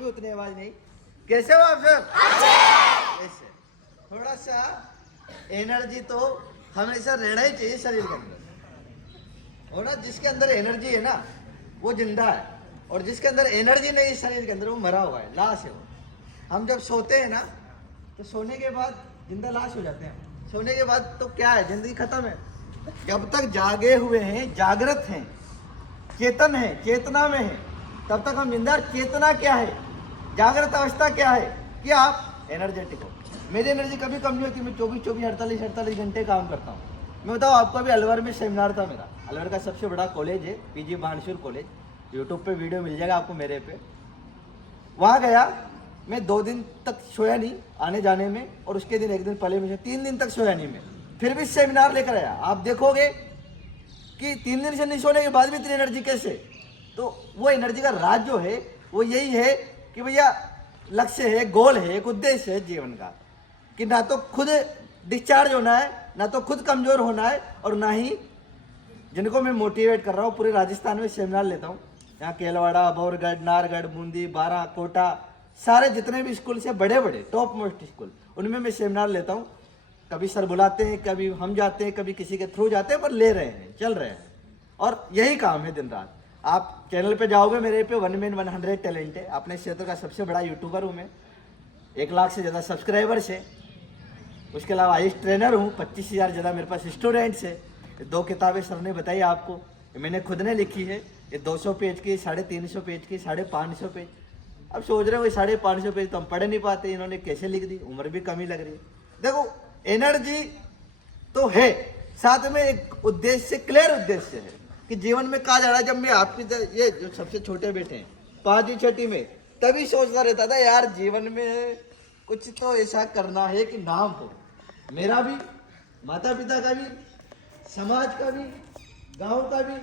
भी उतनी आवाज नहीं। कैसे हो आप सब? ऐसे थोड़ा सा एनर्जी तो हमेशा रहना ही चाहिए शरीर के अंदर। और ना जिसके अंदर एनर्जी है ना वो जिंदा है, और जिसके अंदर एनर्जी नहीं शरीर के अंदर वो मरा हुआ है, लाश है वो। हम जब सोते हैं ना तो सोने के बाद जिंदा लाश हो जाते हैं। सोने के बाद तो क्या है, जिंदगी खत्म है। जब तक जागे हुए हैं, जागृत हैं, चेतन है, चेतना में है, तब तक हम जिंदा। चेतना क्या है, जागृत अवस्था क्या है कि आप एनर्जेटिक हो। मेरी एनर्जी कभी कम नहीं होती। मैं 24 48 घंटे काम करता हूँ। मैं बताऊँ आपको, अभी अलवर में सेमिनार था मेरा। अलवर का सबसे बड़ा कॉलेज है पीजी बाणशूर कॉलेज, यूट्यूब पे वीडियो मिल जाएगा आपको मेरे पे। वहाँ गया मैं, 2 दिन तक सोया नहीं आने जाने में, और उसके दिन एक दिन पहले में 3 दिन तक सोया नहीं मैं, फिर भी सेमिनार लेकर आया। आप देखोगे कि 3 दिन से नहीं सोने के बाद भी इतनी एनर्जी कैसे। तो वो एनर्जी का राज जो है वो यही है कि भैया लक्ष्य है, गोल है, एक उद्देश्य है जीवन का, कि ना तो खुद डिस्चार्ज होना है, ना तो खुद कमजोर होना है, और ना ही जिनको मैं मोटिवेट कर रहा हूँ। पूरे राजस्थान में सेमिनार लेता हूँ, यहाँ केलवाड़ा, बोरगढ़, नारगढ़, बूंदी, बारा, कोटा, सारे जितने भी स्कूल से बड़े बड़े टॉप मोस्ट स्कूल, उनमें मैं सेमिनार लेता हूँ। कभी सर बुलाते हैं, कभी हम जाते हैं, कभी किसी के थ्रू जाते हैं, पर ले रहे हैं, चल रहे हैं। और यही काम है दिन रात। आप चैनल पे जाओगे मेरे पे, 1 man 100 टैलेंट है। अपने क्षेत्र का सबसे बड़ा यूट्यूबर हूँ मैं, 1 लाख से ज़्यादा सब्सक्राइबर्स है। उसके अलावा आयुष ट्रेनर हूँ, 25,000 ज़्यादा मेरे पास स्टूडेंट्स है। 2 किताबें सर ने बताई आपको, मैंने खुद ने लिखी है। ये 200 पेज की, 350 पेज की, 550 पेज। अब सोच रहे हो 550 पेज तो हम पढ़ नहीं पाते, इन्होंने कैसे लिख दी। उम्र भी कम ही लग रही है। देखो एनर्जी तो है, साथ में एक उद्देश्य, क्लियर उद्देश्य है कि जीवन में कहा जा रहा है। जब मैं आपकी ये जो सबसे छोटे बेटे हैं 5वीं 6वीं में, तभी सोचता रहता था यार जीवन में कुछ तो ऐसा करना है कि नाम हो, मेरा भी, माता पिता का भी, समाज का भी, गांव का भी,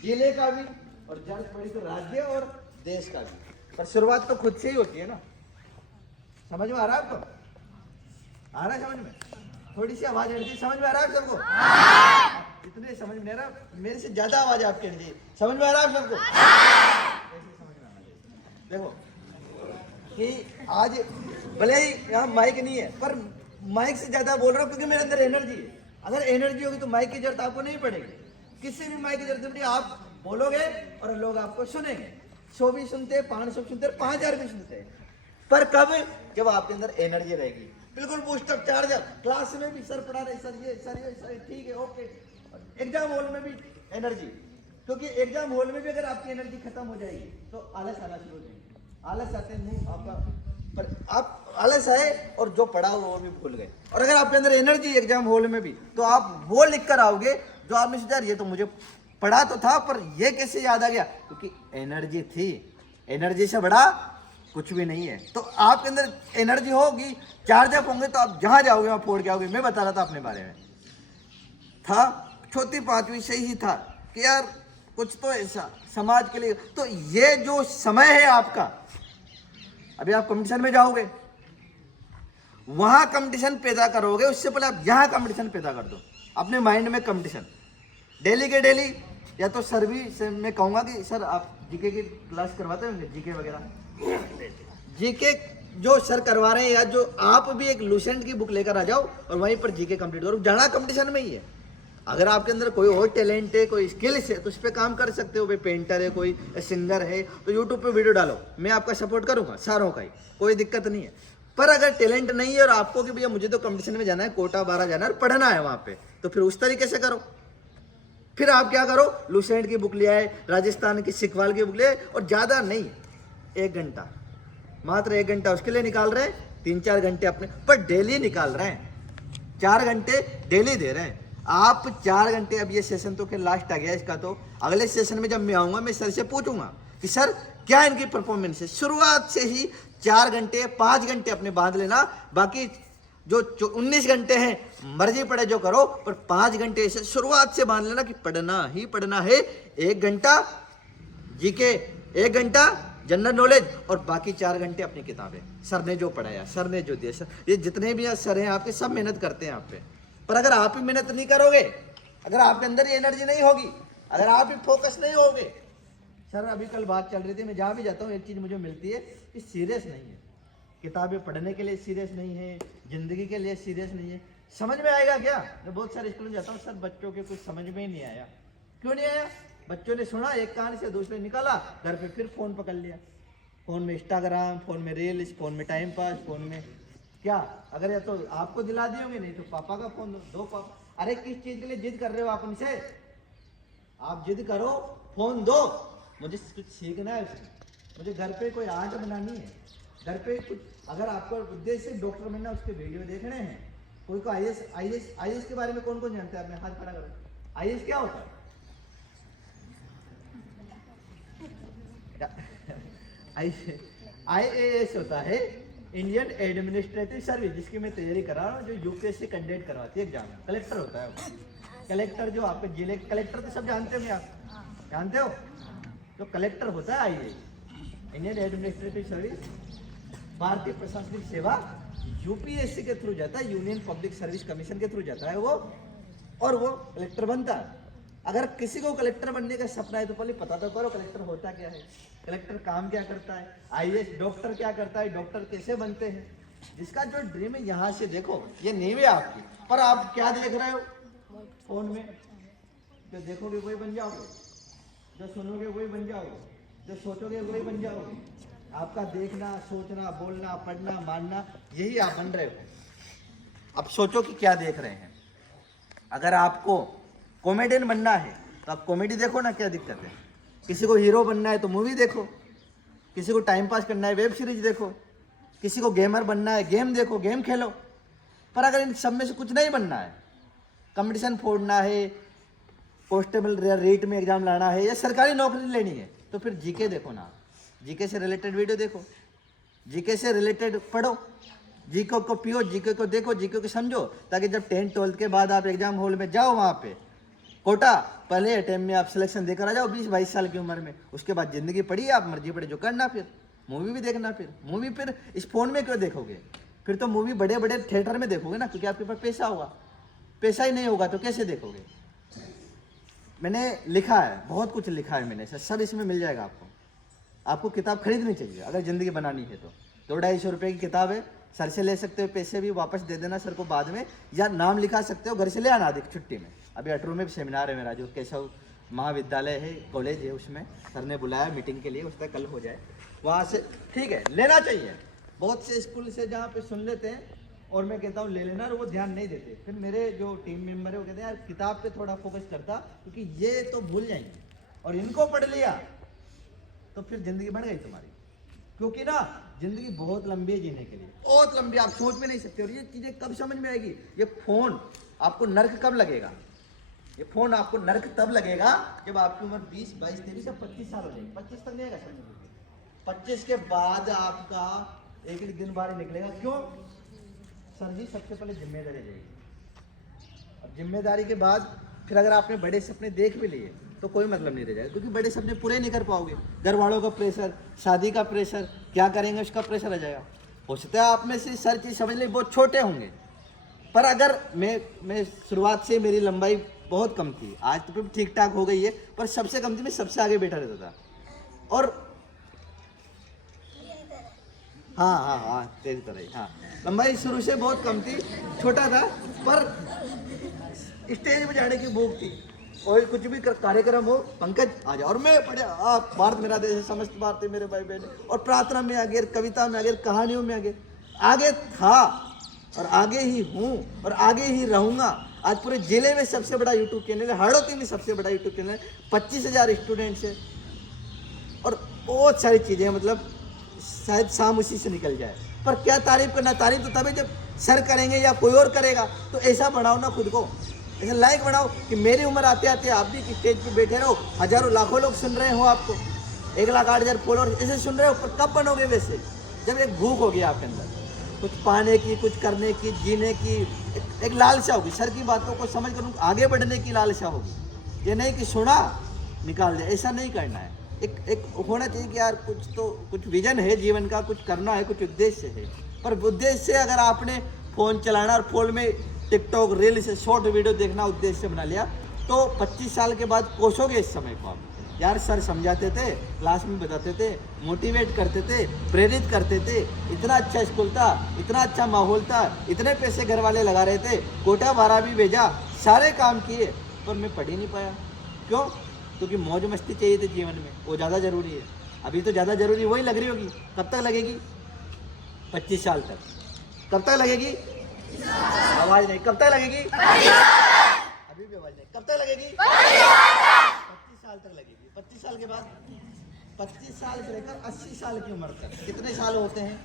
जिले का भी, और जड़ पड़ी तो राज्य और देश का भी। पर शुरुआत तो खुद से ही होती है ना। समझ में आ रहा है आपको? आ रहा है समझ में? थोड़ी सी आवाज एनर्जी समझ में आ रहा है आप सबको? इतने समझ में आ रहा, मेरे से ज्यादा आवाज है आपकी एनर्जी। समझ में आ रहा है आप सबको? समझ में आना। देखो कि आज भले ही यहाँ माइक नहीं है, पर माइक से ज्यादा बोल रहा हूँ क्योंकि मेरे अंदर एनर्जी है। अगर एनर्जी होगी तो माइक की जरूरत आपको नहीं पड़ेगी, किसी भी माइक की जरूरत नहीं। आप बोलोगे और लोग आपको सुनेंगे। 100 भी सुनते, 500 सुनते, 5000 भी सुनते हैं। पर कब? जब आपके अंदर एनर्जी रहेगी, बिल्कुल बूस्टअप चार्जर। क्लास में भी सर पढ़ा रहे, सर ये ठीक है, ओके। एग्जाम हॉल में भी एनर्जी, क्योंकि एग्जाम हॉल में भी अगर आपकी एनर्जी खत्म हो जाएगी तो आलस आना शुरू हो जाएगी। आलस आते नहीं आपका, पर आप आलस आए और जो पढ़ा वो भी भूल गए। और अगर आपके अंदर एनर्जी एग्जाम हॉल में भी, तो आप वो लिख कर आओगे जो आपने सोचा ये तो मुझे पढ़ा तो था पर ये कैसे याद आ गया, क्योंकि एनर्जी थी। एनर्जी से बड़ा कुछ भी नहीं है। तो आपके अंदर एनर्जी होगी, चार्ज अप होंगे तो आप जहां जाओगे वहां फोड़ के आओगे। मैं बता रहा था अपने बारे में, था 4वीं 5वीं से ही था कि यार कुछ तो ऐसा समाज के लिए। तो ये जो समय है आपका, अभी आप कंपटीशन में जाओगे, वहां कंपटीशन पैदा करोगे, उससे पहले आप यहां कंपटीशन पैदा कर दो अपने माइंड में। कंपटीशन डेली के डेली, या तो सर भी से मैं कहूंगा कि सर आप जीके की क्लास करवाते होंगे, जीके वगैरह, जीके जो सर करवा रहे हैं, या जो आप भी एक लूसेंट की बुक लेकर आ जाओ और वहीं पर जीके कंप्लीट करो। जाना कंपटीशन में ही है। अगर आपके अंदर कोई और टैलेंट है, कोई स्किल्स है, तो उस पर काम कर सकते हो। भाई पेंटर है, कोई सिंगर है, तो यूट्यूब पे वीडियो डालो, मैं आपका सपोर्ट करूंगा, सारों का ही, कोई दिक्कत नहीं है। पर अगर टैलेंट नहीं है और आपको कि भैया मुझे तो कंपटीशन में जाना है, कोटा 12 जाना है और पढ़ना है वहां पे, तो फिर उस तरीके से करो। फिर आप क्या करो, लूसेंट की बुक ले आए, राजस्थान की सिखवाल की बुक ले आए, और ज्यादा नहीं, 1 घंटा, मात्र 1 घंटा उसके लिए निकाल रहे हैं। 3-4 घंटे अपने पर डेली निकाल रहे हैं, 4 घंटे डेली दे रहे हैं आप। 4 घंटे, अब ये सेशन तो फिर लास्ट आ गया इसका, तो अगले सेशन में जब मैं आऊंगा मैं सर से पूछूंगा कि सर क्या इनकी परफॉर्मेंस है। शुरुआत से ही 4 घंटे 5 घंटे अपने बांध लेना, बाकी जो 19 घंटे हैं मर्जी पड़े जो करो, पर 5 घंटे से शुरुआत से बांध लेना कि पढ़ना ही पढ़ना है। 1 घंटा जीके, 1 घंटा जनरल नॉलेज, और बाकी 4 घंटे अपनी किताबें। सर ने जो पढ़ाया, सर ने जो दिया, सर, ये जितने भी सर हैं आपके, सब मेहनत करते हैं आप पे। पर अगर आप ही मेहनत नहीं करोगे, अगर आपके अंदर ये एनर्जी नहीं होगी, अगर आप ही फोकस नहीं होगे, सर अभी कल बात चल रही थी, मैं जहाँ भी जाता हूँ एक चीज़ मुझे मिलती है कि सीरियस नहीं है, किताबें पढ़ने के लिए सीरियस नहीं है, ज़िंदगी के लिए सीरियस नहीं है। समझ में आएगा क्या? मैं बहुत सारे स्कूल में जाता हूँ, सर बच्चों के कुछ समझ में ही नहीं आया। क्यों नहीं आया? बच्चों ने सुना एक कान से दूसरे निकाला, घर पे फिर फ़ोन पकड़ लिया, फ़ोन में इंस्टाग्राम, फ़ोन में रील्स, फ़ोन में टाइम पास, फ़ोन में क्या। अगर या तो आपको दिला दी होंगे, नहीं तो पापा का फ़ोन दो पापा। अरे किस चीज़ के लिए जिद कर रहे हो आप उनसे? आप जिद करो, फ़ोन दो, मुझे कुछ सीखना है उसमें, मुझे घर पे कोई आर्ट बनानी है, घर पे कुछ। अगर आपको उद्देश्य डॉक्टर बनना, उसके वीडियो देखने हैं। कोई को आईएएस के बारे में कौन कौन जानता है? आपने हाथ खड़ा करो। आईएएस क्या होता है? आईएएस होता है इंडियन एडमिनिस्ट्रेटिव सर्विस, जिसकी मैं तैयारी करा रहा हूँ, जो यूपीएससी कंडक्ट करवाती है एग्जाम। कलेक्टर होता है वो। कलेक्टर जो आपके जिले कलेक्टर तो सब जानते होंगे, आप जानते हो? तो कलेक्टर होता है आईएएस, इंडियन एडमिनिस्ट्रेटिव सर्विस, भारतीय प्रशासनिक सेवा, यूपीएससी के थ्रू जाता है, यूनियन पब्लिक सर्विस कमीशन के थ्रू जाता है वो, और वो कलेक्टर बनता है। अगर किसी को कलेक्टर बनने का सपना है तो पहले पता तो करो कलेक्टर होता क्या है, कलेक्टर काम क्या करता है, आईएएस डॉक्टर क्या करता है, डॉक्टर कैसे बनते हैं। जिसका जो ड्रीम है, यहाँ से देखो, ये नींव है आपकी, पर आप क्या देख रहे हो फोन में? जो देखोगे वही बन जाओगे, जो सुनोगे वही बन जाओगे, जो सोचोगे वही बन जाओगे। आपका देखना, सोचना, बोलना, पढ़ना, मानना, यही आप बन रहे हो। अब सोचो कि क्या देख रहे हैं। अगर आपको कॉमेडियन बनना है तो आप कॉमेडी देखो ना, क्या दिक्कत है? किसी को हीरो बनना है तो मूवी देखो, किसी को टाइम पास करना है वेब सीरीज देखो, किसी को गेमर बनना है गेम देखो, गेम खेलो। पर अगर इन सब में से कुछ नहीं बनना है, कंपटीशन फोड़ना है, कॉन्स्टेबल रेट में एग्जाम लाना है, या सरकारी नौकरी लेनी है, तो फिर जीके देखो ना, जीके से रिलेटेड वीडियो देखो, जीके से रिलेटेड पढ़ो, जीके को पियो, जीके को देखो, जीके को समझो, ताकि जब 10th 12th के बाद आप एग्जाम हॉल में जाओ, वहाँ पे कोटा पहले अटेम्प्ट में आप सिलेक्शन देकर आ जाओ 20-22 साल की उम्र में। उसके बाद जिंदगी पड़ी, आप मर्जी पड़े जो करना, फिर मूवी भी देखना। फिर मूवी फिर इस फोन में क्यों देखोगे? फिर तो मूवी बड़े बड़े थिएटर में देखोगे ना, क्योंकि आपके पास पैसा होगा। पैसा ही नहीं होगा तो कैसे देखोगे? मैंने लिखा है, बहुत कुछ लिखा है मैंने, सब इसमें मिल जाएगा आपको। आपको किताब खरीदनी चाहिए अगर ज़िंदगी बनानी है तो। 200-250 रुपये की किताब है, सर से ले सकते हो, पैसे भी वापस दे देना सर को बाद में, या नाम लिखा सकते हो, घर से ले आना अधिक छुट्टी में। अभी अटरू में भी सेमिनार है मेरा, जो केशव महाविद्यालय है, कॉलेज है, उसमें सर ने बुलाया मीटिंग के लिए, उसका कल हो जाए वहाँ से। ठीक है, लेना चाहिए। बहुत से स्कूल से जहाँ पे सुन लेते हैं और मैं कहता हूँ ले लेना, और वो ध्यान नहीं देते। फिर मेरे जो टीम मेंबर है वो कहते हैं यार किताब पे थोड़ा फोकस करता, क्योंकि ये तो भूल जाएंगे, और इनको पढ़ लिया तो फिर जिंदगी बढ़ गई तुम्हारी। क्योंकि ना जिंदगी बहुत लंबी है जीने के लिए, बहुत लंबी, आप सोच भी नहीं सकते। और ये चीज़ें कब समझ में आएगी? ये फ़ोन आपको नर्क कब लगेगा? ये फ़ोन आपको नर्क तब लगेगा जब आपकी उम्र 20, 22, 23 या 25 साल हो जाएगी। 25 तक नहीं आएगा सर, 25 के बाद आपका एक एक दिन बाहर निकलेगा। क्यों सर जी? सबसे पहले जिम्मेदारी रहेगी। अब जिम्मेदारी के बाद फिर अगर आपने बड़े सपने देख भी लिए तो कोई मतलब नहीं रह जाएगा, क्योंकि बड़े सपने पूरे नहीं कर पाओगे। घर वालों का प्रेशर, शादी का प्रेशर, क्या करेंगे उसका प्रेशर आ जाएगा। हो सकता है आप में से सर चीज़ समझ ले बहुत छोटे होंगे, पर अगर मैं शुरुआत से मेरी लंबाई बहुत कम थी, आज तो फिर ठीक ठाक हो गई है, पर सबसे कम थी, मैं सबसे आगे बैठा रहता था। और हाँ तेरी तरह ही, हाँ लंबाई शुरू से बहुत कम थी, छोटा था, पर स्टेज पे जाने की भूख थी। और कुछ भी कार्यक्रम हो, पंकज आ जाओ, और मैं पढ़ा आप भारत मेरा देश है, समस्त भारतीय मेरे भाई बहन, और प्रार्थना में आगे, कविता में आगे, कहानियों में आगे था, और आगे ही हूँ और आगे ही रहूँगा। आज पूरे जिले में सबसे बड़ा यूट्यूब चैनल है, हाड़ौती में सबसे बड़ा यूट्यूब चैनल है, 25,000 स्टूडेंट्स है, और बहुत सारी चीज़ें, मतलब शायद शाम उसी से निकल जाए। पर क्या तारीफ करना, तारीफ तो तभी जब सर करेंगे या कोई और करेगा। तो ऐसा बनाओ ना खुद को, ऐसा लाइक बनाओ कि मेरी उम्र आते आते आप भी स्टेज पे बैठे रहो, हजारों लाखों लोग सुन रहे हो आपको, 1,08,000 फॉलोअर ऐसे सुन रहे हो। पर कब बनोगे वैसे? जब एक भूख होगी आपके अंदर, कुछ पाने की, कुछ करने की, जीने की एक लालसा होगी, सर की बातों को समझ कर आगे बढ़ने की लालसा होगी। ये नहीं कि सुना निकाल दे, ऐसा नहीं करना है। एक होना चाहिए कि यार कुछ विजन है जीवन का, कुछ करना है, कुछ उद्देश्य है। पर उद्देश्य से अगर आपने फ़ोन चलाना और फोन में टिकटॉक रील से शॉर्ट वीडियो देखना उद्देश्य बना लिया, तो 25 साल के बाद कोसोगे इस समय को आप। यार सर समझाते थे, क्लास में बताते थे, मोटिवेट करते थे, प्रेरित करते थे, इतना अच्छा स्कूल था, इतना अच्छा माहौल था, इतने पैसे घर वाले लगा रहे थे, कोटा भाड़ा भी भेजा, सारे काम किए, पर मैं पढ़ ही नहीं पाया। क्यों? क्योंकि मौज मस्ती चाहिए थी जीवन में, वो ज़्यादा ज़रूरी है। अभी तो ज़्यादा ज़रूरी वही लग रही होगी। कब तक लगेगी? 25 साल तक। कब तक लगेगी? आवाज़ नहीं। कब तक लगेगी? अभी भी आवाज़ नहीं। कब तक लगेगी? 25 साल तक लगेगी। 25 साल के बाद 25 साल से लेकर 80 साल की उम्र तक कितने साल होते हैं?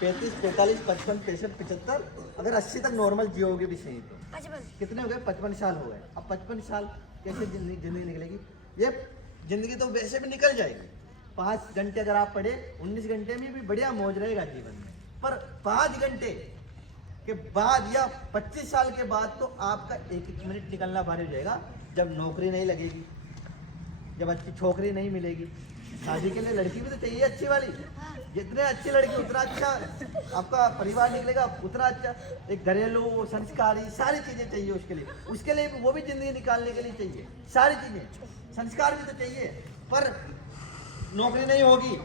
35, 45, 55, 63, 75। अगर 80 तक नॉर्मल जियोगे भी सही तो कितने हो गए? 55 साल हो गए। अब 55 साल कैसे जिंदगी निकलेगी? ये जिंदगी तो वैसे भी निकल जाएगी। 5 घंटे अगर आप पढ़े, 19 घंटे में भी बढ़िया मौज रहेगा जीवन में। पर 5 घंटे के बाद या 25 साल के बाद तो आपका एक एक मिनट निकलना भारी हो जाएगा। जब नौकरी नहीं लगेगी, जब अच्छी छोकरी नहीं मिलेगी, शादी के लिए लड़की भी तो चाहिए अच्छी वाली। जितने अच्छी लड़की उतना अच्छा आपका परिवार निकलेगा, उतना अच्छा एक घरेलू संस्कारी सारी चीज़ें चाहिए उसके लिए। उसके लिए वो भी जिंदगी निकालने के लिए चाहिए सारी चीज़ें, संस्कार भी तो चाहिए। पर नौकरी नहीं होगी,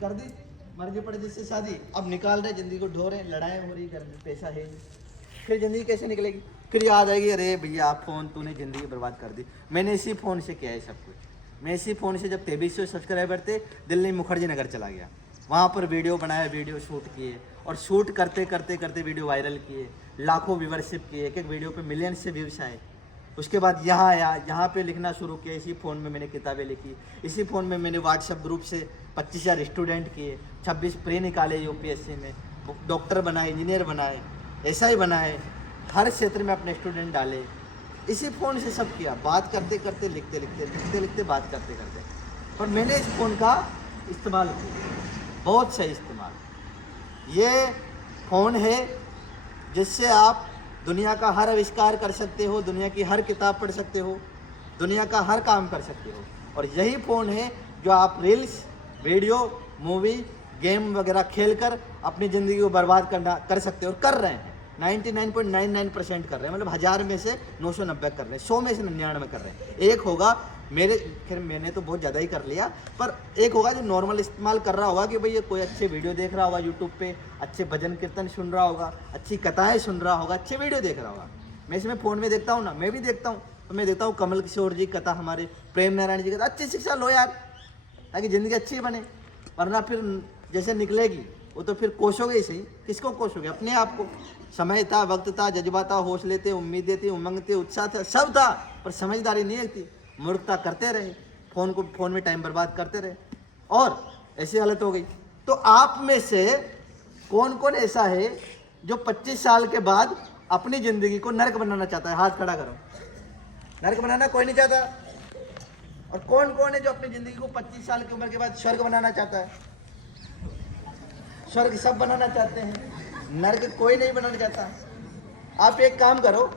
कर दी मर्जी पड़े जिससे शादी, अब निकाल रहे जिंदगी को, ढो रहे, लड़ाई हो रही, घर में पैसा है, फिर जिंदगी कैसे निकलेगी? फिर याद आएगी, अरे भैया फ़ोन तूने ज़िंदगी बर्बाद कर दी, मैंने इसी फ़ोन से किया है सब कुछ। मैं इसी फ़ोन से जब 2300 सब्सक्राइबर थे, दिल्ली मुखर्जी नगर चला गया, वहाँ पर वीडियो बनाया, वीडियो शूट किए, और शूट करते करते करते वीडियो वायरल किए, लाखों व्यूवरशिप किए, एक एक वीडियो पे मिलियन से व्यूज आए। उसके बाद यहाँ आया, यहाँ पे लिखना शुरू किया, इसी फ़ोन में मैंने किताबें लिखी, इसी फ़ोन में मैंने व्हाट्सएप ग्रुप से 25,000 स्टूडेंट किए, 26 प्री निकाले यूपीएससी में, डॉक्टर बनाए, इंजीनियर बनाए, एसआई बनाए, हर क्षेत्र में अपने स्टूडेंट डाले, इसी फ़ोन से सब किया। बात करते करते, लिखते लिखते, लिखते लिखते, बात करते करते, पर मैंने इस फ़ोन का इस्तेमाल किया, बहुत सही इस्तेमाल। ये फ़ोन है जिससे आप दुनिया का हर आविष्कार कर सकते हो, दुनिया की हर किताब पढ़ सकते हो, दुनिया का हर काम कर सकते हो। और यही फ़ोन है जो आप रील्स, वीडियो, मूवी, गेम वगैरह खेलकर अपनी ज़िंदगी को बर्बाद कर सकते हो, और कर रहे हैं। 99.99% कर रहे हैं, मतलब 1000 में से 990 कर रहे हैं, 100 में से 99 कर रहे हैं। एक होगा मेरे, खैर मैंने तो बहुत ज़्यादा ही कर लिया, पर एक होगा जो नॉर्मल इस्तेमाल कर रहा होगा कि भाई ये कोई अच्छे वीडियो देख रहा होगा यूट्यूब पे, अच्छे भजन कीर्तन सुन रहा होगा, अच्छी कथाएं सुन रहा होगा, अच्छे वीडियो देख रहा होगा। मैं इसमें फ़ोन में देखता हूँ ना, मैं भी देखता हूँ, तो मैं देखता हूँ कमल किशोर जी कथा, हमारे प्रेम नारायण जी कथा, अच्छी शिक्षा लो यार, ताकि ज़िंदगी अच्छी बने। वरना फिर जैसे निकलेगी वो तो फिर कोसोगे ही सही। किसको कोसोगे? अपने आप को। समय था, वक्त था, जज्बा था, हौसले थे, उम्मीदें थी, उमंग थे, उत्साह था, सब था, पर समझदारी नहीं थी, मूर्खता करते रहे, फ़ोन में टाइम बर्बाद करते रहे, और ऐसी हालत हो गई। तो आप में से कौन कौन ऐसा है जो 25 साल के बाद अपनी ज़िंदगी को नर्क बनाना चाहता है? हाथ खड़ा करो। नर्क बनाना कोई नहीं चाहता। और कौन कौन है जो अपनी ज़िंदगी को 25 साल की उम्र के बाद स्वर्ग बनाना चाहता है? स्वर्ग सब बनाना चाहते हैं, नर्क कोई नहीं बनाना चाहता। आप एक काम करो,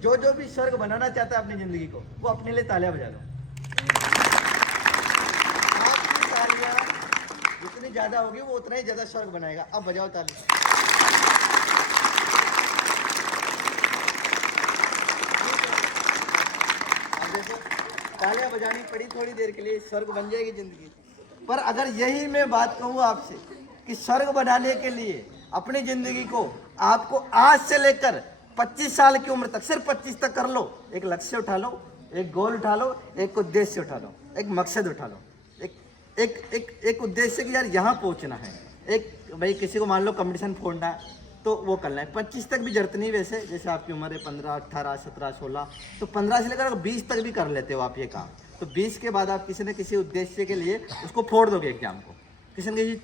जो जो भी स्वर्ग बनाना चाहता है अपनी जिंदगी को, वो अपने लिए तालियां बजा लो। आपकी तालियां जितनी ज्यादा होगी वो उतना ही ज्यादा स्वर्ग बनाएगा। अब बजाओ ताली। अब देखो, तालियां बजानी पड़ी थोड़ी देर के लिए, स्वर्ग बन जाएगी जिंदगी। पर अगर यही मैं बात कहूँ आपसे कि स्वर्ग बनाने के लिए अपनी जिंदगी को आपको आज से लेकर 25 साल की उम्र तक, सिर्फ 25 तक कर लो, एक लक्ष्य उठा लो, एक गोल उठा लो, एक उद्देश्य उठा लो, एक मकसद उठा लो, एक उद्देश्य कि यार यहाँ पहुँचना है। एक भाई किसी को मान लो कंपटीशन फोड़ना है तो वो करना है। 25 तक भी जरूरत नहीं, वैसे जैसे आपकी उम्र है 15, 18, 17, 16, तो 15 से लेकर 20 तक भी कर लेते हो आप ये काम। तो 20 के बाद आप किसी न किसी उद्देश्य के लिए उसको फोड़ दोगे एग्जाम को, किसी न किसी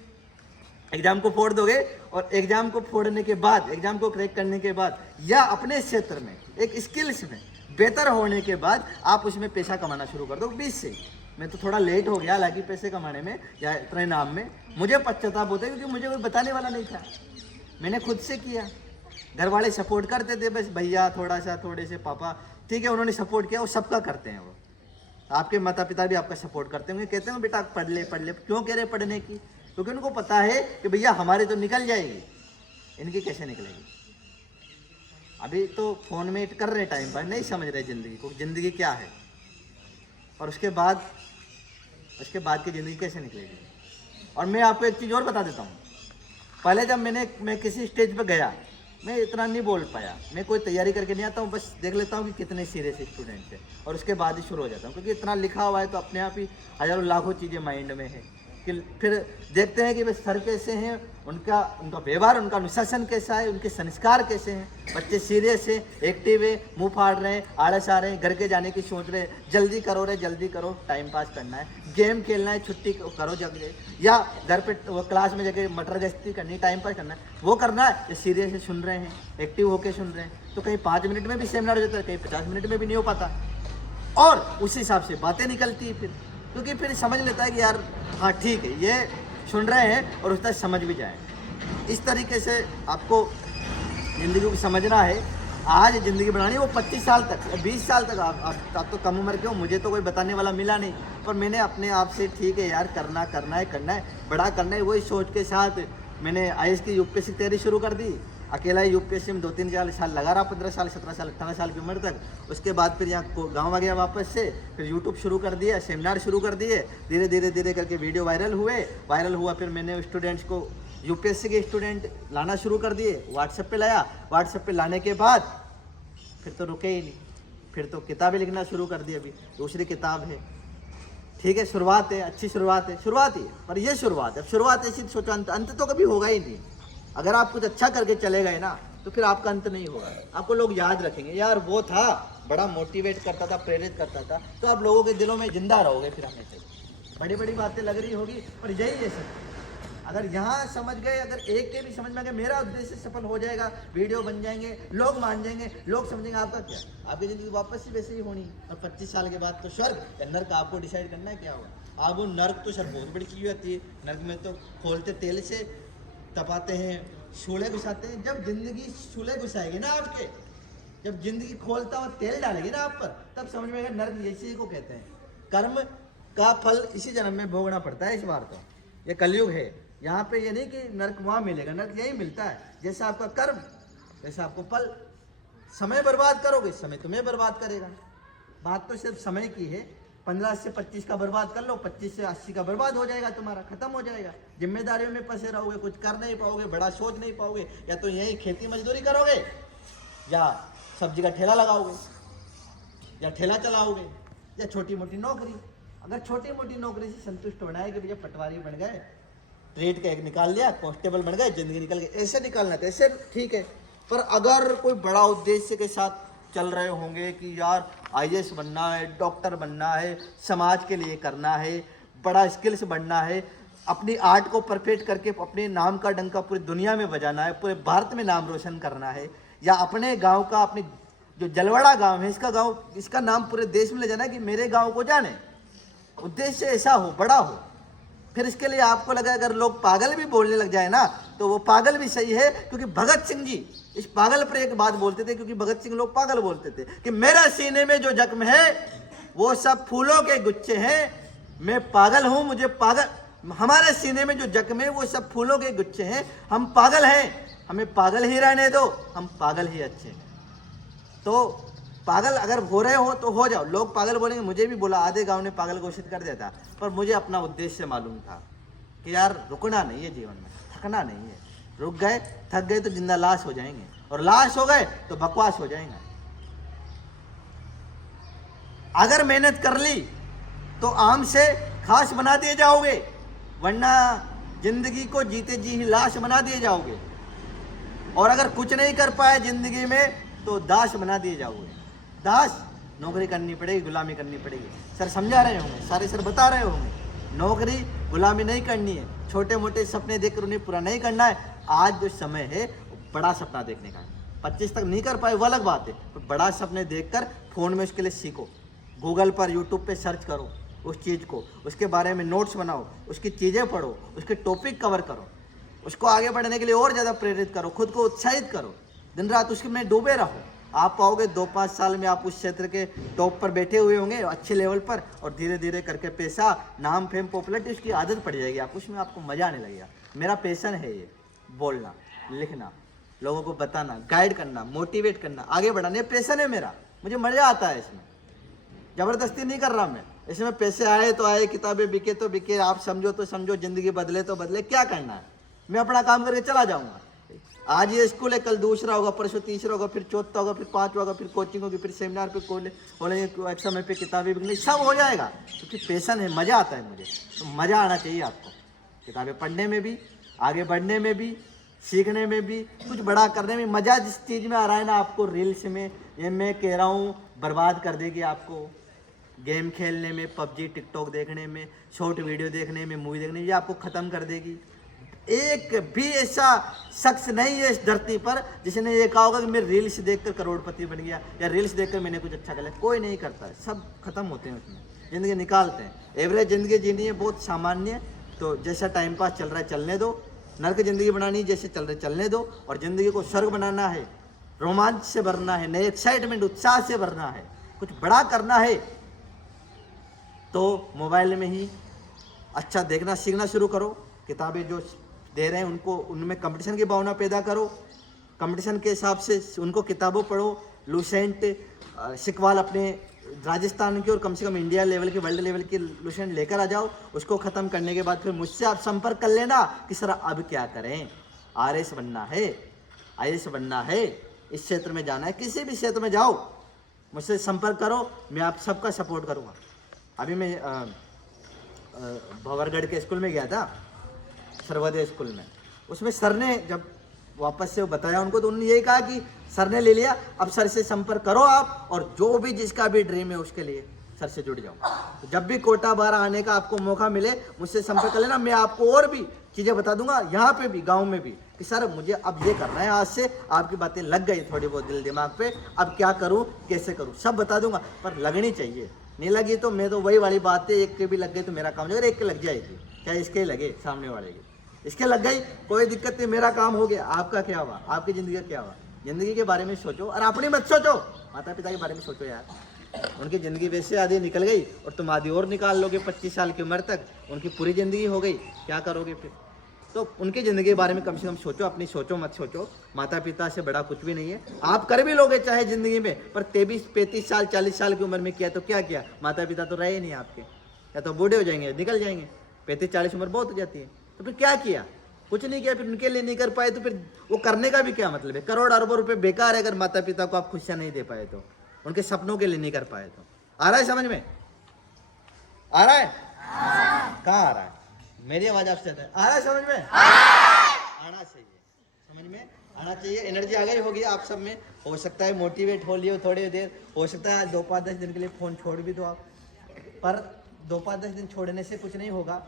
एग्जाम को फोड़ दोगे, और एग्जाम को फोड़ने के बाद, एग्जाम को क्रैक करने के बाद, या अपने क्षेत्र में एक स्किल्स में बेहतर होने के बाद आप उसमें पैसा कमाना शुरू कर दो 20 से। मैं तो थोड़ा लेट हो गया हालांकि पैसे कमाने में या इतने नाम में, मुझे पश्चाताप होता है क्योंकि मुझे कोई बताने वाला नहीं था, मैंने खुद से किया। घर वाले सपोर्ट करते थे, बस भैया थोड़ा सा, थोड़े से पापा, ठीक है उन्होंने सपोर्ट किया, वो सबका करते हैं। वो आपके माता पिता भी आपका सपोर्ट करते होंगे, कहते हैं बेटा पढ़ ले पढ़ ले। क्यों कह रहे पढ़ने की? क्योंकि उनको पता है कि भैया हमारी तो निकल जाएगी, इनकी कैसे निकलेगी। अभी तो फोन में कर रहे टाइम पर, नहीं समझ रहे जिंदगी को, जिंदगी क्या है। और उसके बाद की ज़िंदगी कैसे निकलेगी। और मैं आपको एक चीज़ और बता देता हूँ, पहले जब मैं किसी स्टेज पर गया, मैं इतना नहीं बोल पाया, मैं कोई तैयारी करके नहीं आता हूँ, बस देख लेता हूँ कि कितने सीरियस स्टूडेंट है और उसके बाद ही शुरू हो जाता हूँ, क्योंकि इतना लिखा हुआ है तो अपने आप ही हज़ारों लाखों चीज़ें माइंड में है कि फिर देखते हैं कि वे सर कैसे हैं, उनका व्यवहार, उनका अनुशासन कैसा है, उनके संस्कार कैसे हैं, बच्चे सीरियस है, एक्टिव है, मुंह फाड़ रहे हैं, आलस आ रहे हैं, घर के जाने की सोच रहे हैं, जल्दी करो, टाइम पास करना है, गेम खेलना है, छुट्टी करो जल्दी, या घर पे वो क्लास में जाके मटर गश्ती करनी, टाइम पास करना है, वो करना है, ये सीरियस से सुन रहे हैं, एक्टिव होकर सुन रहे हैं। तो कहीं 5 मिनट में भी सेमिनार हो जाता है, कहीं 50 मिनट में भी नहीं हो पाता, और उस हिसाब से बातें निकलती है फिर, क्योंकि फिर समझ लेता है कि यार हाँ ठीक है, ये सुन रहे हैं और उस तरह समझ भी जाए। इस तरीके से आपको ज़िंदगी को समझना है। आज ज़िंदगी बनानी है वो 25 साल तक, 20 साल तक। आप तो कम उम्र के हो, मुझे तो कोई बताने वाला मिला नहीं, पर मैंने अपने आप से ठीक है यार करना है, बड़ा करना है, वही सोच के साथ मैंने IAS की UPSC तैयारी शुरू कर दी। अकेला ही UPSC में 2-3 साल लगा रहा, 15 साल 17 साल 18 साल की उम्र तक। उसके बाद फिर यहाँ गाँव आ गया वापस से, फिर YouTube शुरू कर दिया, सेमिनार शुरू कर दिए, धीरे करके वीडियो वायरल हुआ। फिर मैंने स्टूडेंट्स को UPSC के स्टूडेंट लाना शुरू कर दिए, व्हाट्सएप पे लाया। व्हाट्सएप पे लाने के बाद फिर तो रुके ही नहीं, फिर तो किताबें लिखना शुरू कर दी। अभी दूसरी किताब है, ठीक है, शुरुआत है, अच्छी शुरुआत ही है, पर ये शुरुआत है। अब शुरुआत ऐसी सोचो, अंत तो कभी होगा ही नहीं। अगर आप कुछ अच्छा करके चले गए ना, तो फिर आपका अंत नहीं होगा। आपको लोग याद रखेंगे, यार वो था, बड़ा मोटिवेट करता था, प्रेरित करता था, तो आप लोगों के दिलों में जिंदा रहोगे फिर हमेशा। बड़ी बातें लग रही होगी, पर यही है सर। अगर यहाँ समझ गए, अगर एक के भी समझ में आ गया, मेरा उद्देश्य सफल हो जाएगा, वीडियो बन जाएंगे, लोग मान जाएंगे, लोग समझेंगे। आपका क्या, आपकी ज़िंदगी वापस से वैसे ही होनी। और 25 साल के बाद तो स्वर्ग या नर्क आपको डिसाइड करना है क्या होगा। अब वो नर्क तो सर बहुत बड़ी चीज़ होती है। नर्क में तो खोलते तेल से तपाते हैं, शूले घुसाते हैं। जब जिंदगी शूले घुसाएगी ना आपके, जब जिंदगी खोलता हुआ तेल डालेगी ना आप पर, तब समझ में आएगा नर्क इसी को कहते हैं। कर्म का फल इसी जन्म में भोगना पड़ता है। इस बार तो ये कलयुग है, यहाँ पे ये नहीं कि नर्क वहाँ मिलेगा, नर्क यही मिलता है। जैसा आपका कर्म वैसा आपको फल। समय बर्बाद करोगे, समय तुम्हें बर्बाद करेगा। बात तो सिर्फ समय की है। 15 से 25 का बर्बाद कर लो, 25 से 80 का बर्बाद हो जाएगा, तुम्हारा खत्म हो जाएगा। जिम्मेदारियों में फंसे रहोगे, कुछ कर नहीं पाओगे, बड़ा सोच नहीं पाओगे। या तो यही खेती मजदूरी करोगे, या सब्जी का ठेला लगाओगे, या ठेला चलाओगे, या छोटी मोटी नौकरी। अगर छोटी मोटी नौकरी से संतुष्ट होना है कि भैया पटवारी बन गए, ट्रेड का एक निकाल लिया, कांस्टेबल बन गए, जिंदगी निकल गई, ऐसे निकालना तो ऐसे ठीक है। पर अगर कोई बड़ा उद्देश्य के साथ चल रहे होंगे कि यार IAS बनना है, डॉक्टर बनना है, समाज के लिए करना है, बड़ा स्किल्स बनना है, अपनी आर्ट को परफेक्ट करके अपने नाम का डंका पूरी दुनिया में बजाना है, पूरे भारत में नाम रोशन करना है, या अपने गांव का, अपने जो जलवाड़ा गांव है इसका नाम पूरे देश में ले जाना है कि मेरे गांव को जाने, उद्देश्य ऐसा हो, बड़ा हो। फिर इसके लिए आपको लगा अगर लोग पागल भी बोलने लग जाए ना, तो वो पागल भी सही है, क्योंकि भगत सिंह जी इस पागल पर एक बात बोलते थे, क्योंकि भगत सिंह लोग पागल बोलते थे कि मेरा सीने में जो जख्म है वो सब फूलों के गुच्छे हैं, मैं पागल हूं, मुझे पागल, हमारे सीने में जो जख्म है वो सब फूलों के गुच्छे हैं, हम पागल हैं, हमें पागल ही रहने दो, हम पागल ही अच्छे हैं। तो पागल अगर हो रहे हो तो हो जाओ। लोग पागल बोलेंगे, मुझे भी बोला, आधे गांव ने पागल घोषित कर दिया था, पर मुझे अपना उद्देश्य मालूम था कि यार रुकना नहीं है जीवन में, थकना नहीं है। रुक गए, थक गए तो जिंदा लाश हो जाएंगे, और लाश हो गए तो बकवास हो जाएंगे। अगर मेहनत कर ली तो आम से खास बना दिए जाओगे, वरना जिंदगी को जीते जी ही लाश बना दिए जाओगे। और अगर कुछ नहीं कर पाए जिंदगी में तो दास बना दिए जाओगे। दास, नौकरी करनी पड़ेगी, गुलामी करनी पड़ेगी। सर समझा रहे होंगे, सारे सर बता रहे होंगे, नौकरी गुलामी नहीं करनी है, छोटे मोटे सपने देखकर उन्हें पूरा नहीं करना है। आज जो समय है बड़ा सपना देखने का है। 25 तक नहीं कर पाए वो अलग बात है, तो बड़ा सपने देखकर फ़ोन में उसके लिए सीखो, गूगल पर, यूट्यूब पे सर्च करो उस चीज़ को, उसके बारे में नोट्स बनाओ, उसकी चीज़ें पढ़ो, उसके टॉपिक कवर करो, उसको आगे बढ़ने के लिए और ज़्यादा प्रेरित करो, खुद को उत्साहित करो, दिन रात उसमें डूबे रहो। आप पाओगे 2-5 साल में आप उस क्षेत्र के टॉप पर बैठे हुए होंगे, अच्छे लेवल पर, और धीरे धीरे करके पैसा, नाम, फेम, पॉपुलरिटी, उसकी आदत पड़ जाएगी, आप उसमें आपको मज़ा आने लगेगा। मेरा पैशन है ये, बोलना, लिखना, लोगों को बताना, गाइड करना, मोटिवेट करना, आगे बढ़ाना, ये पैशन है मेरा, मुझे मज़ा आता है इसमें, ज़बरदस्ती नहीं कर रहा मैं। इसमें पैसे आए तो आए, किताबें बिके तो बिके, आप समझो तो समझो, जिंदगी बदले तो बदले, क्या करना है, मैं अपना काम करके चला जाऊंगा। आज ये स्कूल है, कल दूसरा होगा, परसों तीसरा होगा, फिर चौथा होगा, फिर पांचवा होगा, फिर कोचिंग होगी, फिर सेमिनार पे कॉलेज समय पे किताबें बिकनी, सब हो जाएगा, क्योंकि पैशन है, मज़ा आता है मुझे। तो मज़ा आना चाहिए आपको किताबें पढ़ने में भी, आगे बढ़ने में भी, सीखने में भी, कुछ बड़ा करने में। मज़ा जिस चीज़ में आ रहा है ना आपको, रील्स में, ये मैं कह रहा हूँ बर्बाद कर देगी आपको। गेम खेलने में, पबजी टिकटॉक देखने में, शॉर्ट वीडियो देखने में, मूवी देखने में, ये आपको ख़त्म कर देगी। एक भी ऐसा शख्स नहीं है इस धरती पर जिसने ये कहा होगा कि मैं रील्स देखकर करोड़पति बन गया, या रील्स देखकर मैंने कुछ अच्छा कर लिया। कोई नहीं करता है, सब खत्म होते हैं उसमें, ज़िंदगी निकालते हैं। एवरेज ज़िंदगी जीनी है, बहुत सामान्य, तो जैसा टाइम पास चल रहा है चलने दो। नर्क ज़िंदगी बनानी जैसे चल रहे चलने दो, और ज़िंदगी को स्वर्ग बनाना है, रोमांच से भरना है, नए एक्साइटमेंट उत्साह से भरना है, कुछ बड़ा करना है, तो मोबाइल में ही अच्छा देखना सीखना शुरू करो। किताबें जो दे रहे हैं उनको, उनमें कंपटीशन की भावना पैदा करो, कंपटीशन के हिसाब से उनको किताबों पढ़ो। लूसेंट सिकवाल अपने राजस्थान की और कम से कम इंडिया लेवल की, वर्ल्ड लेवल की लूसेंट लेकर आ जाओ। उसको ख़त्म करने के बाद फिर मुझसे आप संपर्क कर लेना कि सर अब क्या करें, RS बनना है, IAS बनना है, इस क्षेत्र में जाना है, किसी भी क्षेत्र में जाओ, मुझसे संपर्क करो, मैं आप सबका सपोर्ट करूँगा। अभी मैं भंवरगढ़ के स्कूल में गया था, सर्वोदय स्कूल में, उसमें सर ने जब वापस से बताया उनको, तो उन्होंने यही कहा कि सर ने ले लिया, अब सर से संपर्क करो आप, और जो भी जिसका भी ड्रीम है उसके लिए सर से जुड़ जाओ। तो जब भी कोटा बारा आने का आपको मौका मिले, मुझसे संपर्क कर लेना, मैं आपको और भी चीज़ें बता दूंगा, यहाँ पे भी, गाँव में भी, कि सर मुझे अब ये करना है, आज से आपकी बातें लग गई थोड़ी बहुत दिल दिमाग पे, अब क्या करूँ कैसे करूँ सब बता दूंगा, पर लगनी चाहिए। नहीं लगी तो मैं तो वही वाली बात है, एक के भी लग गई तो मेरा काम हो जाएगा, एक के लग जाएगी, चाहे इसके लगे सामने वाले की, इसके लग गई कोई दिक्कत नहीं, मेरा काम हो गया। आपका क्या हुआ, आपकी ज़िंदगी का क्या हुआ? ज़िंदगी के बारे में सोचो, और अपनी मत सोचो, माता पिता के बारे में सोचो यार। उनकी ज़िंदगी वैसे आधी निकल गई और तुम आधी और निकाल लोगे 25 साल की उम्र तक, उनकी पूरी ज़िंदगी हो गई, क्या करोगे फिर? तो उनकी ज़िंदगी के बारे में कम से कम सोचो, अपनी सोचो मत सोचो। माता पिता से बड़ा कुछ भी नहीं है, आप कर भी लोगे चाहे ज़िंदगी में, पर 23-35 साल 40 साल की उम्र में किया तो क्या किया? माता पिता तो रहे नहीं आपके, या तो बूढ़े हो जाएंगे, निकल जाएंगे, 35-40 उम्र बहुत हो जाती है, तो फिर क्या किया? कुछ नहीं किया, फिर उनके लिए नहीं कर पाए तो फिर वो करने का भी क्या मतलब है? करोड़ अरबों रुपए बेकार है अगर माता पिता को आप खुशियाँ नहीं दे पाए तो, उनके सपनों के लिए नहीं कर पाए तो। आ रहा है समझ में? आ रहा है? कहाँ आ रहा है? मेरी आवाज आपसे आ रहा है समझ में? आना चाहिए, समझ में आना चाहिए। एनर्जी आ गई होगी आप सब में, हो सकता है मोटिवेट हो लियो थोड़ी देर, हो सकता है 2-5-10 दिन के लिए फ़ोन छोड़ भी दो आप, पर 2-5-10 दिन छोड़ने से कुछ नहीं होगा।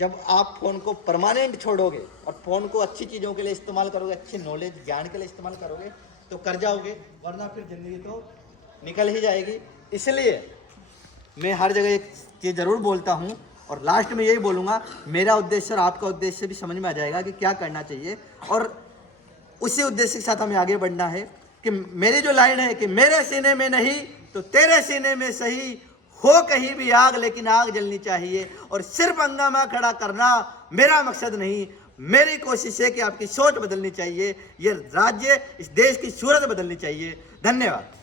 जब आप फ़ोन को परमानेंट छोड़ोगे और फ़ोन को अच्छी चीज़ों के लिए इस्तेमाल करोगे, अच्छी नॉलेज ज्ञान के लिए इस्तेमाल करोगे, तो कर जाओगे, वरना फिर ज़िंदगी तो निकल ही जाएगी। इसलिए मैं हर जगह एक चीज़ ज़रूर बोलता हूँ, और लास्ट में यही बोलूँगा, मेरा उद्देश्य और आपका उद्देश्य भी समझ में आ जाएगा कि क्या करना चाहिए, और उसी उद्देश्य के साथ हमें आगे बढ़ना है। कि मेरी जो लाइन है कि मेरे सीने में नहीं तो तेरे सीने में सही, हो कहीं भी आग लेकिन आग जलनी चाहिए, और सिर्फ हंगामा खड़ा करना मेरा मकसद नहीं, मेरी कोशिश है कि आपकी सोच बदलनी चाहिए, ये राज्य इस देश की सूरत बदलनी चाहिए। धन्यवाद।